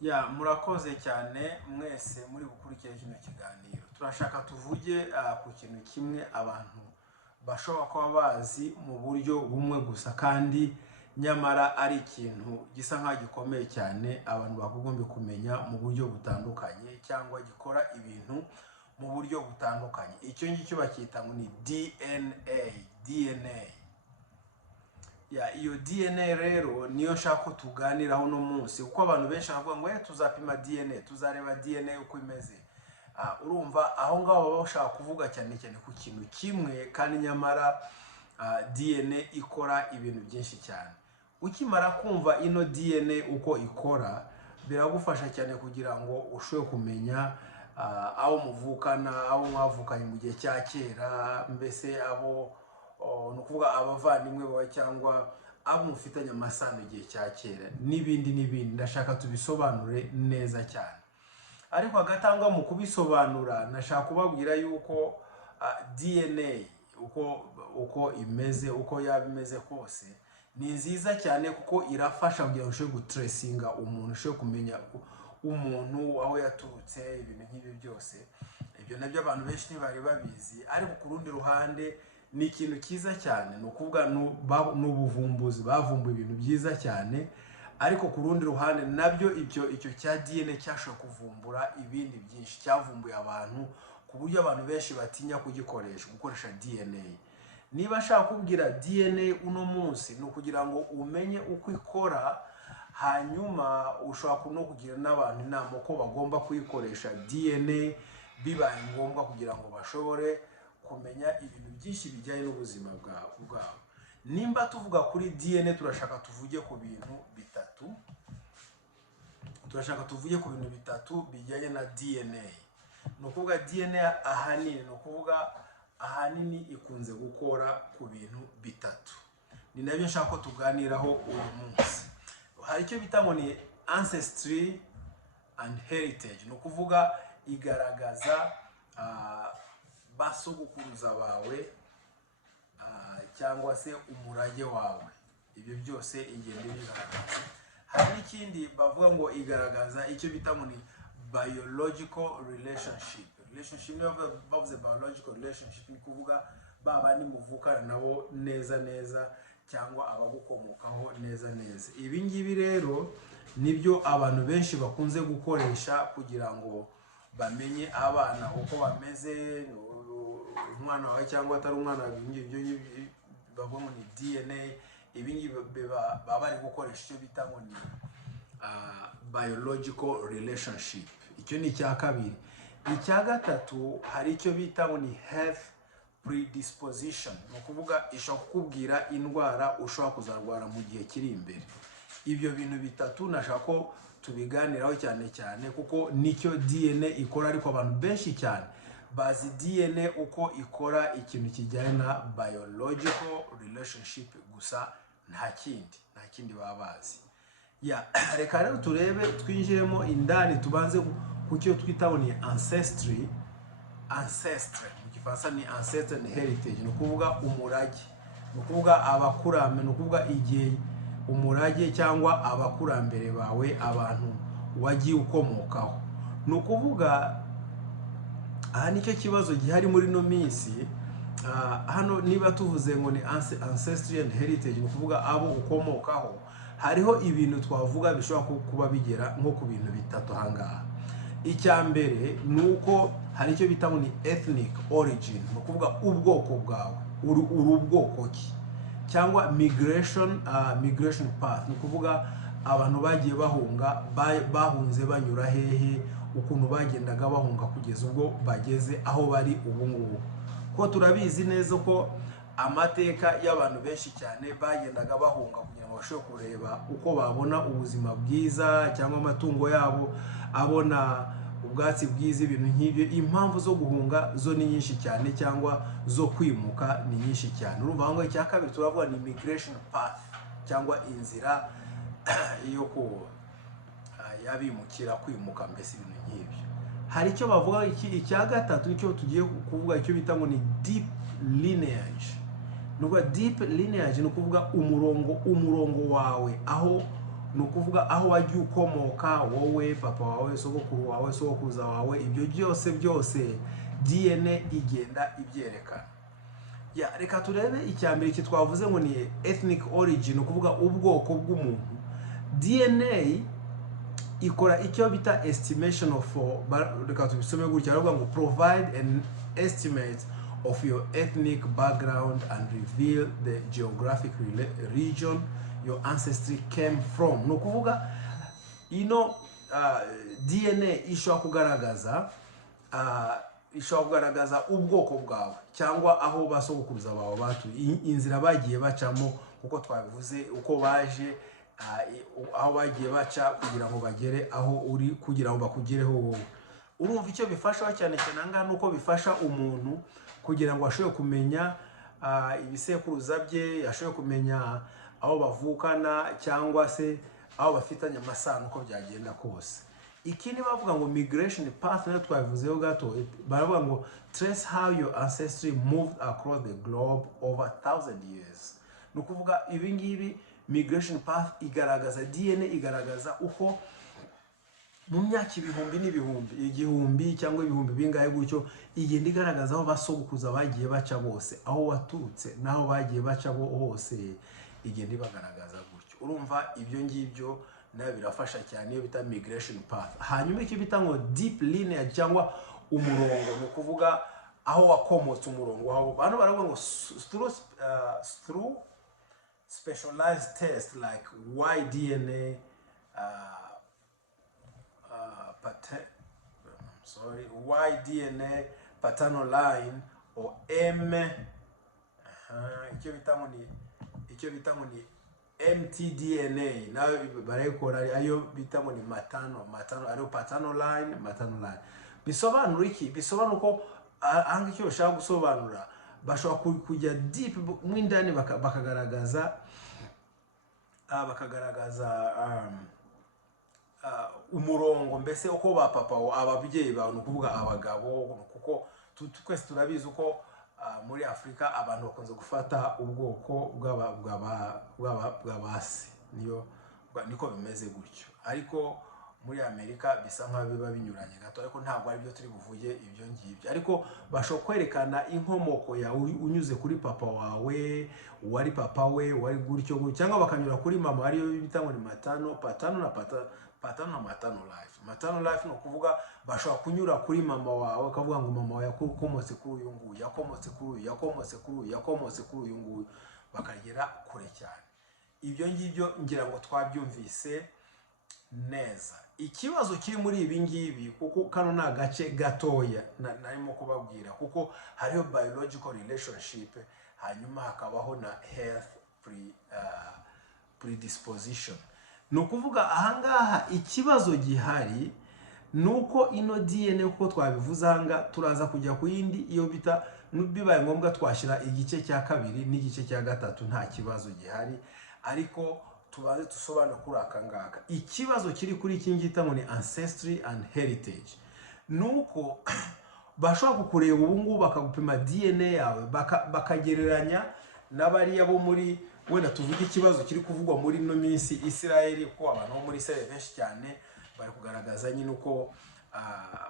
Ya murakoze cyane mwese muri gukurikira kino kiganiro. Turashaka tuvuge ku kintu kimwe abantu bashobora kuba bazi mu buryo bumwe gusa kandi nyamara ari ikintu gisa nk'aho gikomeye cyane abantu bagombye kumenya mu buryo butandukanye cyangwa gikora ibintu mu buryo butandukanye. Icyo ngicyo bacyita ngo ni DNA. Iyo DNA rero niyo nshaka ko tuganiraho uno munsi, kuko abantu benshi baravuga ngo tuzapima DNA, tuzareba DNA uko imeze. Urumva aho ngaho baba bashaka kuvuga cyane cyane ku kintu kimwe kandi nyamara DNA ikora ibintu byinshi cyane. Ukimara kumva ino DNA uko ikora biragufasha cyane kugira ngo ushobore kumenya abo muvukana, abo mwavukanye mu gihe cya kera, mbese abo ni ukuvuga abavandimwe bawe cyangwa abo mufitanye amasano igihe cya kera n'ibindi n'ibindi. Ndashaka tubisobanure neza cyane, ariko agatanga mu kubisobanura nashaka kubabwira yuko DNA uko imeze, uko yaba imeze kose ni nziza cyane, kuko irafasha kugira ngo ushobore gutresinga umuntu, ushobore kumenya umuntu aho yaturutse, ibintu nk'ibi byose. Ibyo nabyo abantu benshi ntibari babizi, ariko ku rundi ruhande ni ikintu cyiza cyane. Ni ukuvuga n'ubuvumbuzi, bavumbuye ibintu byiza cyane, ariko ku rundi ruhande nabyo icyo cya DNA cyashobora kuvumbura ibindi byinshi, cyavumbuye abantu ku buryo abantu benshi batinya gukoresha DNA. Niba ashaka kubwira DNA uno munsi ni ukugira ngo umenye uko ikora, hanyuma ushobora no kugira n'abantu inama ko bagomba kuyikoresha DNA bibaye ngombwa, kugira ngo bashobore kumenya ibintu byinshi bijyanye n'ubuzima bwabo. Nimba tuvuga kuri DNA, turashaka tuvuge ku bintu bitatu bijyanye na DNA. Ni ukuvuga DNA ahanini ikunze gukora ku bintu bitatu. Ni nabyo nshaka ko tuganiraho uyu munsi. Hari icyo bita ngo ni ancestry and heritage. Ni ukuvuga igaragaza basogokuruza bawe cyangwa se umurage wawe. Ibyo byose ingendo bigaragaza. Hari n'ikindi bavuga ngo igaragaza icyo bita ngo ni biological relationship. Niyo bavuze biological relationship, ni kuvuga baba nimuvukana nabo neza cyangwa abagukomokaho neza. Ibi ngibi rero nibyo abantu benshi bakunze gukoresha kugira ngo bamenye abana uko bameze, umwana wawe cyangwa atari umwana wawe. Ibyo bavuga ngo ni DNA. Ibi ngibi baba bari gukoresha icyo bita ngo ni biological relationship. Icyo ni icya kabiri. Icya gatatu, hari icyo bita ngo ni health predisposition. Ni ukuvuga ishobora kukubwira indwara ushobora kuzarwara mu gihe kiri imbere. Ibyo bintu bitatu nashaka ko tubiganiraho cyane cyane, kuko nicyo DNA ikora, ariko abantu benshi cyane bazi DNA uko ikora ikintu kijyanye na biological relationship gusa, nta kindi baba bazi. Reka rero turebe, twinjiremo indani, tubanze ku cyo twita ni ancestry. Mu Gifaransa ni ancestry and heritage. Ni ukuvuga umurage, ni ukuvuga abakurambere, ni ukuvuga igihe umurage cyangwa abakurambere bawe, abantu wagiye ukomokaho. Ni ukuvuga aha nicyo kibazo gihari muri no minsi. Hano niba tuvuze ngo ni ancestry and heritage, ni ukuvuga abo ukomokaho, hariho ibintu twavuga bishobora kuba bigera nko ku bintu bitatu ahangaha. Icya mbere ni uko hari icyo bita ngo ni ethnic origin. Ni ukuvuga ubwoko bwawe, uri ubwoko ki, cyangwa migration path. Ni ukuvuga abantu bagiye bahunze banyura hehe, ukuntu bagendaga bahunga kugeza ubwo bageze aho bari ubu ngubu. Kuko turabizi neza ko amateka y'abantu benshi cyane bagendaga bahunga kugira ngo bashobore kureba uko babona ubuzima bwiza, cyangwa amatungo yabo abona ubwatsi bwiza, ibintu nk'ibyo. Impamvu zo guhunga zo ni nyinshi cyane, cyangwa zo kwimuka ni nyinshi cyane. Urumva ngo icya kabiri turavuga ni migration path, cyangwa inzira yo yabimukira, kwimuka, mbese ibintu nk'ibyo. Hari icyo bavuga icya gatatu, icyo tugiye kuvuga, icyo bita ngo ni deep lineage. Nuko deep lineage ni ukuvuga umurongo wawe, aho ni ukuvuga aho wagiye ukomoka, wowe papa wawe, sogokuru wawe, sogokuruza wawe, ibyo byose DNA igenda ibyerekana. Reka turebe icyambere iki twavuze ngo ni ethnic origin, ukuvuga ubwoko bw'umuntu. DNA ikora icyo bita estimation of, reka tubisome gutya, aravuga ngo provide an estimate of your ethnic background and reveal the geographic region your ancestry came from. No kuvuga DNA ishobora kugaragaza ubwoko bwawe cyangwa aho basogokuruza bawe batuye, inzira bagiye bacamo, kuko twabivuze uko baje, aho bagiye baca kugira ngo bagere aho uri, kugira ngo bakugereho wowe. Urumva icyo bifasha cyane cyane ngaha nuko bifasha umuntu kugira ngo ashobore kumenya ibisekuruza bye, ashobore kumenya aho bavukana cyangwa se aho bafitanye amasano uko byagenda kose. Ikindi bavuga ngo migration path, nayo twabivuzeho gato, baravuga ngo trace how your ancestry moved across the globe over 1000 years. No kuvuga ibi ngibi migration path igaragaza, DNA igaragaza uko mu myaka ibihumbi n'ibihumbi, igihumbi cyangwa ibihumbi bingahe gutyo, igenda igaragaza aho basogokuruza bagiye baca bose, aho waturutse naho bagiye baca hose igenda ibagaragaza gutyo. Urumva ibyo ngibyo nayo birafasha cyane, iyo bita migration path. Hanyuma icyo bita ngo deep lineage cyangwa umurongo, ni ukuvuga aho wakomotse, umurongo aho. Bano baravuga ngo through specialized tests like Y-DNA, Y-DNA paternal line, or icyo bita ngo ni mtDNA, nayo barayikora, ayo bita ngo ni maternal, ariyo paternal line. Bisobanura iki? Bisobanura ko ahanga icyo bashaka gusobanura, bashobora kujya deep mwindani bakagaragaza umurongo, mbese uko ba papa ababyeyi bawe, ni ukuvuga abagabo, kuko twese turabizi uko muri Afrika abantu bakunze gufata ubwoko bw'abasi, niko bimeze gutyo. Ariko muri Amerika bisa nkaho biba binyuranye gato, ariko ntabwo ari byo turi buvuge ibyo ngibyo. Ariko bashobora kwerekana inkomoko yawe unyuze kuri papa wawe, wari papa we wari gutyo, cyangwa bakanyura kuri mama, ariyo bita ngo ni paternal na maternal life. Maternal life ni ukuvuga bashobora kunyura kuri mama wawe, akavuga ngo mama wawe yakomotse kuri uyu nguyu, yakomotse kuri uyu nguyu, bakagera kure cyane. Ibyo ngibyo ngira ngo twabyumvise neza. Ikibazo kiri muri ibi ngibi, kuko kano ni agace gatoya narimo kubabwira, kuko hariho biological relationship, hanyuma hakabaho na health predisposition. Ni ukuvuga ahangaha ikibazo gihari nuko ino DNA, kuko twabivuze ahanga, turaza kujya ku yindi, iyo bita bibaye ngombwa twashyira igice cya kabiri n'igice cya gatatu, nta kibazo gihari. Ariko tubaze dusobanura kuri aka ngaka. Ikibazo kiri kuri iki ngita ngo ni ancestry and heritage, nuko bashobora kukureba ubu ngubu bakagupima DNA yawe, bakagereranya n'abariya bo muri, wenda tuvuge ikibazo kiri kuvugwa muri no minsi Israel, ko abantu bo muri Israel benshi cyane bari kugaragaza nyine uko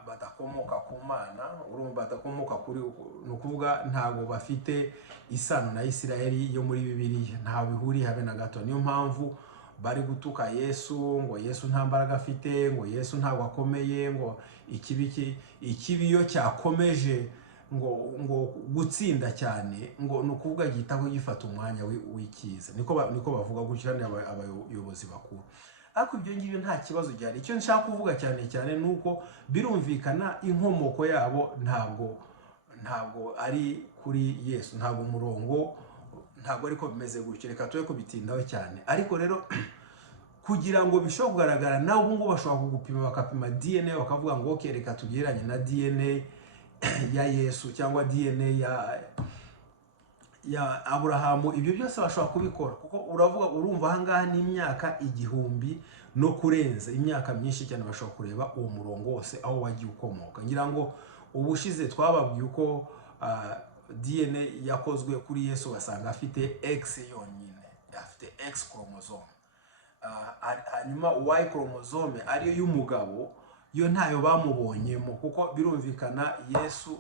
badakomoka ku Mana. Urumva badakomoka kuri, ni ukuvuga ntabwo bafite isano na Israel yo muri Bibiliya, nta bihuri habe na gato. Niyo mpamvu bari gutuka Yesu, ngo Yesu nta mbaraga afite, ngo Yesu ntabwo akomeye, ngo ikibi yo cyakomeje ngo gutsinda cyane, ngo ni ukuvuga gihitaho gifata umwanya w'ikiza. Niko bavuga gutyo abayobozi bakuru. Ariko ibyo ngibyo nta kibazo gihari. Icyo nshaka kuvuga cyane nuko birumvikana inkomoko yabo ntabwo ari kuri Yesu, ntabwo umurongo, ntabwo ariko bimeze gutyo. Reka tube kubitindaho cyane. Ariko rero kugira ngo bishobore kugaragara, nawe ubu ngubu bashobora kugupima, bakapima DNA, bakavuga ngo okay, reka tugereranye na DNA ya Yesu cyangwa DNA ya Aburahamu. Ibyo byose bashobora kubikora, kuko urumva ahangaha ni imyaka igihumbi no kurenza, imyaka myinshi cyane. Bashobora kureba uwo murongo wose aho wagiye ukomoka. Ngira ngo ubushize twababwiye uko DNA yakozwe kuri Yesu, basanga afite X yonyine, afite X chromosome. hanyuma Y chromosome ariyo y'umugabo yo ntayo bamubonyemo, kuko birumvikana Yesu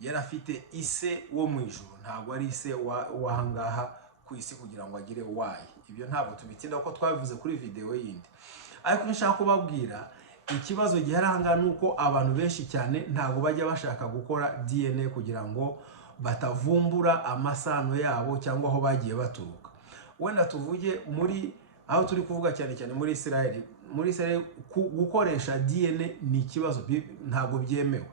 yarafite ise wo mu ijuru, ntabwo ari ise wahangaha ku isi kugira ngo agire Y. Ibyo ntabwo tubitinda kuko twabivuze kuri video yindi. Ariko nshaka kubabwira ikibazo gihari ahangaha nuko abantu benshi cyane ntabwo bajya bashaka gukora DNA kugira ngo batavumbura amasano yabo cyangwa aho bagiye baturuka. Wenda tuvuge muri aho turi kuvuga cyane cyane muri Israel. Muri Israel gukoresha DNA ni ikibazo, ntabwo byemewe.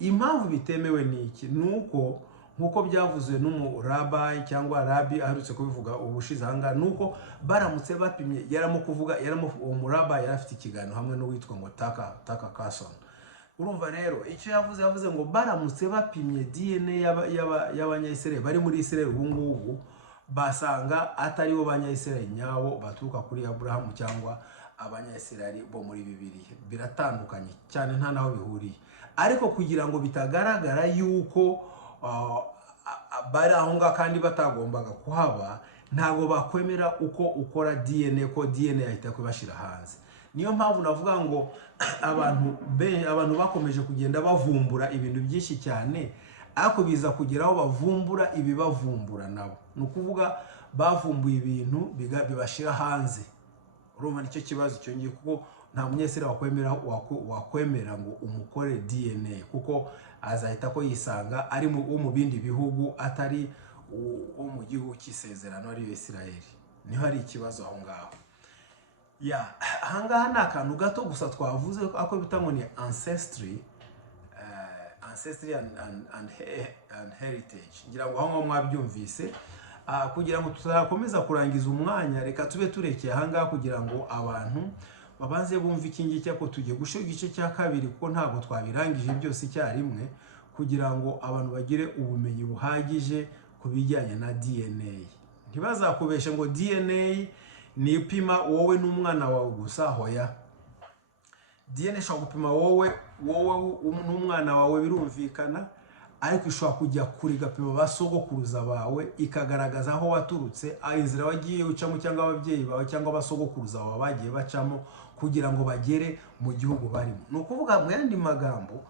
Impamvu bitemewe ni iki? Nuko nkuko byavuzwe n'umurabi cyangwa rabi aherutse kubivuga ubushize ahangaha, nuko baramutse bapimye, umurabi yarafite ikiganiro hamwe n'uwitwa ngo Tucker Carlson. Urumva rero icyo yavuze ngo baramutse bapimye DNA y'abanyayisraeli bari muri Israel ubu ngubu, basanga atari bo banyayisraeli nyabo baturuka kuri Abrahamu cyangwa abanyayisraeli bo muri Bibiliya. Biratandukanye cyane, nta naho bihuriye. Ariko kugira ngo bitagaragara yuko bari aho ngaho kandi batagombaga kuhaba, ntabwo bakwemera uko ukora DNA, ko DNA yahita kubashira hanze. Niyo mpamvu navuga ngo abantu bakomeje kugenda bavumbura ibintu byinshi cyane, ariko biza kugeraho bavumbura ibibavumbura nabo. Ni ukuvuga bavumbuye ibintu bibashira hanze. Urumva nicyo kibazo cyongeye, kuko nta munyesera wakwemera ngo umukore DNA, kuko azahita ko yisanga ari mu bindi bihugu atari wo mu gihugu cy'isezerano ariyo Israel. Niho hari ikibazo aho ngaho. Ahangaha ni akantu gato gusa twavuze ako bita ngo ni ancestry and heritage. Ngira ngo aho mwabyumvise. Kugira ngo tutakomeza kurangiza umwanya, reka tube turekeye ahangaha kugira ngo abantu babanze bumva iki ngiki, ko tugiye gushyira igice cya kabiri, kuko ntabwo twabirangije byose icyarimwe, kugira ngo abantu bagire ubumenyi buhagije ku bijyanye na DNA. Ntibazakubeshe ngo DNA ni ipima wowe n'umwana wawe gusa, hoya. DNA ishobora gupima wowe n'umwana wawe, birumvikana, ariko ishobora kujya kuri gapima basogokuruza bawe, ikagaragaza aho waturutse, inzira wagiye ucamo cyangwa ababyeyi bawe cyangwa basogokuruza bawe bagiye bacamo kugira ngo bagere mu gihugu barimo. Ni ukuvuga mu yandi magambo,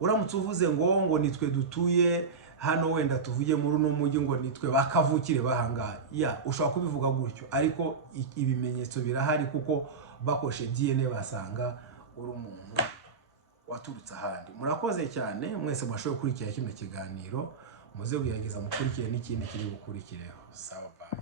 uramutse uvuze ngo nitwe dutuye hano, wenda tuvuge muri uno mujyi, ngo nitwe bakavukire bahangaha, ushobora kubivuga gutyo, ariko ibimenyetso birahari, kuko bakoshe DNA basanga uri umuntu waturutse ahandi. Murakoze cyane mwese mwashoboye gukurikira kino kiganiro, muze kugerageza mukurikire n'ikindi kiri bukurikireho. Sawa bye.